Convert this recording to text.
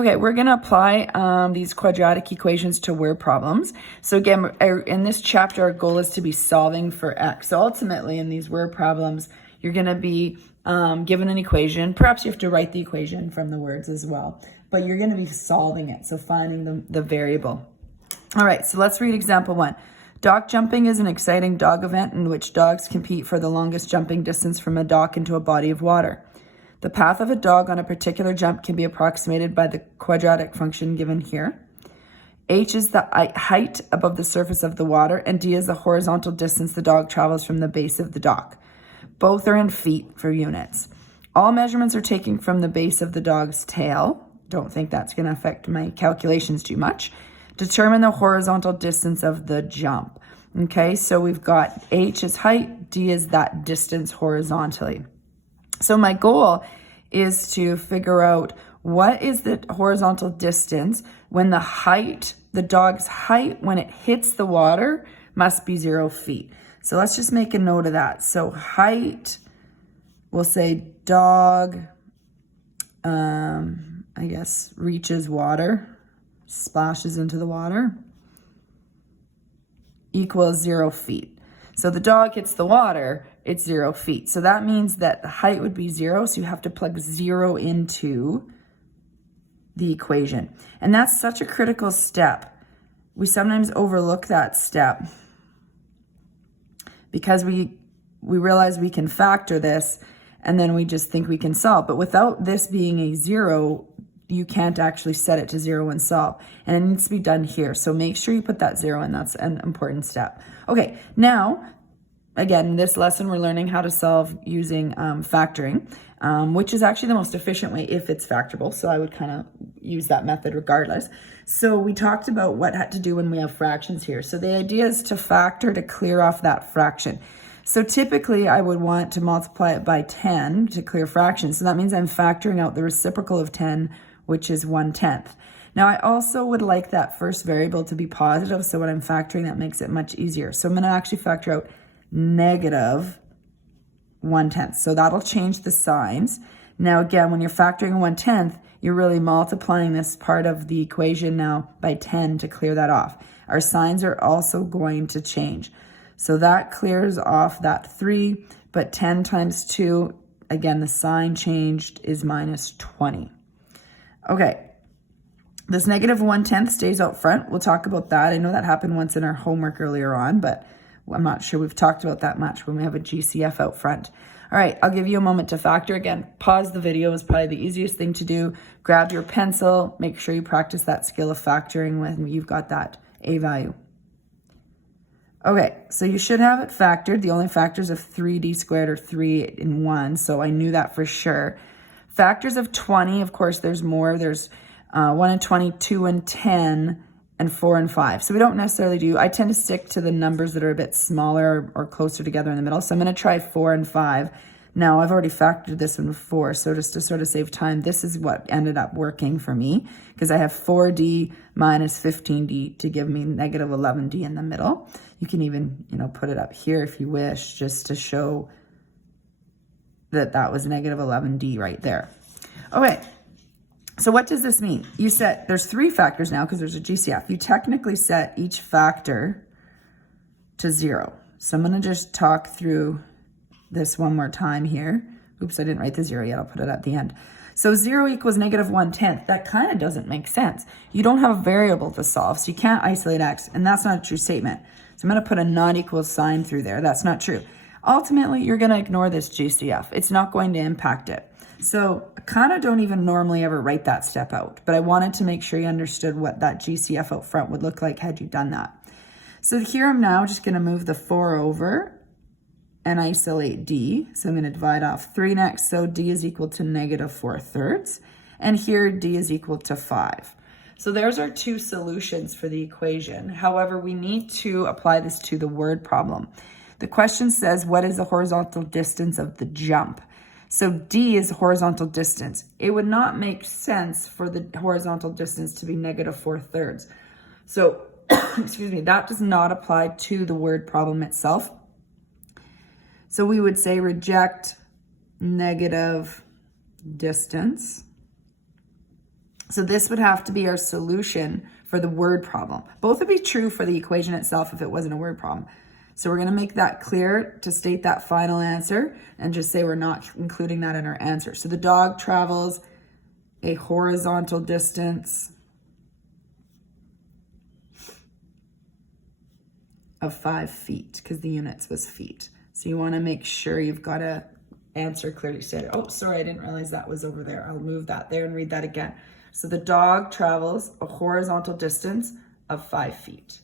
Okay, we're going to apply these quadratic equations to word problems. So again, in this chapter, our goal is to be solving for x. So ultimately, in these word problems, you're going to be given an equation. Perhaps you have to write the equation from the words as well, but you're going to be solving it, so finding the variable. All right, so let's read example 1. Dock jumping is an exciting dog event in which dogs compete for the longest jumping distance from a dock into a body of water. The path of a dog on a particular jump can be approximated by the quadratic function given here. H is the height above the surface of the water, and D is the horizontal distance the dog travels from the base of the dock. Both are in feet for units. All measurements are taken from the base of the dog's tail. Don't think that's going to affect my calculations too much. Determine the horizontal distance of the jump. Okay, so we've got H is height, D is that distance horizontally. So my goal is to figure out what is the horizontal distance when the dog's height when it hits the water must be 0 feet. So let's just make a note of that. So height, we'll say dog, I guess, reaches water, splashes into the water, equals 0 feet. So the dog hits the water, it's 0 feet. So that means that the height would be 0, so you have to plug 0 into the equation. And that's such a critical step. We sometimes overlook that step because we realize we can factor this and then we just think we can solve. But without this being a 0, you can't actually set it to 0 and solve. And it needs to be done here. So make sure you put that 0 in. That's an important step. Okay, now, again, in this lesson, we're learning how to solve using factoring, which is actually the most efficient way if it's factorable. So I would kind of use that method regardless. So we talked about what had to do when we have fractions here. So the idea is to factor to clear off that fraction. So typically I would want to multiply it by 10 to clear fractions. So that means I'm factoring out the reciprocal of 10, which is 1/10. Now I also would like that first variable to be positive. So when I'm factoring, that makes it much easier. So I'm going to actually factor out negative 1/10. So that'll change the signs. Now again, when you're factoring 1/10, you're really multiplying this part of the equation now by 10 to clear that off. Our signs are also going to change. So that clears off that 3, but 10 times 2, again, the sign changed, is minus 20. Okay, this negative 1/10 stays out front. We'll talk about that. I know that happened once in our homework earlier on, but I'm not sure we've talked about that much when we have a GCF out front. All right, I'll give you a moment to factor. Again, pause the video is probably the easiest thing to do. Grab your pencil. Make sure you practice that skill of factoring when you've got that A value. Okay, so you should have it factored. The only factors of 3d squared are 3 and 1, so I knew that for sure. Factors of 20, of course, there's more. There's 1 and 20, 2 and 10, and 4 and 5. So we don't necessarily do, I tend to stick to the numbers that are a bit smaller or closer together in the middle. So I'm going to try 4 and 5. Now I've already factored this one before, so just to sort of save time, this is what ended up working for me because I have 4d minus 15d to give me negative 11d in the middle. You can even, put it up here if you wish, just to show that that was negative 11d right there. Okay. So what does this mean? There's 3 factors now because there's a GCF. You technically set each factor to 0. So I'm going to just talk through this one more time here. Oops, I didn't write the 0 yet. I'll put it at the end. So 0 equals negative 1/10. That kind of doesn't make sense. You don't have a variable to solve, so you can't isolate x, and that's not a true statement. So I'm going to put a not equal sign through there. That's not true. Ultimately, you're going to ignore this GCF. It's not going to impact it. So I kind of don't even normally ever write that step out, but I wanted to make sure you understood what that GCF out front would look like had you done that. So here I'm now just going to move the 4 over and isolate d. So I'm going to divide off 3 next. So d is equal to negative 4/3. And here d is equal to 5. So there's our 2 solutions for the equation. However, we need to apply this to the word problem. The question says, what is the horizontal distance of the jump? So d is horizontal distance. It would not make sense for the horizontal distance to be negative 4/3. So, excuse me, that does not apply to the word problem itself. So we would say reject negative distance So this would have to be our solution for the word problem. Both would be true for the equation itself if it wasn't a word problem. So we're going to make that clear to state that final answer and just say we're not including that in our answer. So the dog travels a horizontal distance of 5 feet because the units was feet. So you want to make sure you've got to answer clearly stated. Oh, sorry, I didn't realize that was over there. I'll move that there and read that again. So the dog travels a horizontal distance of 5 feet.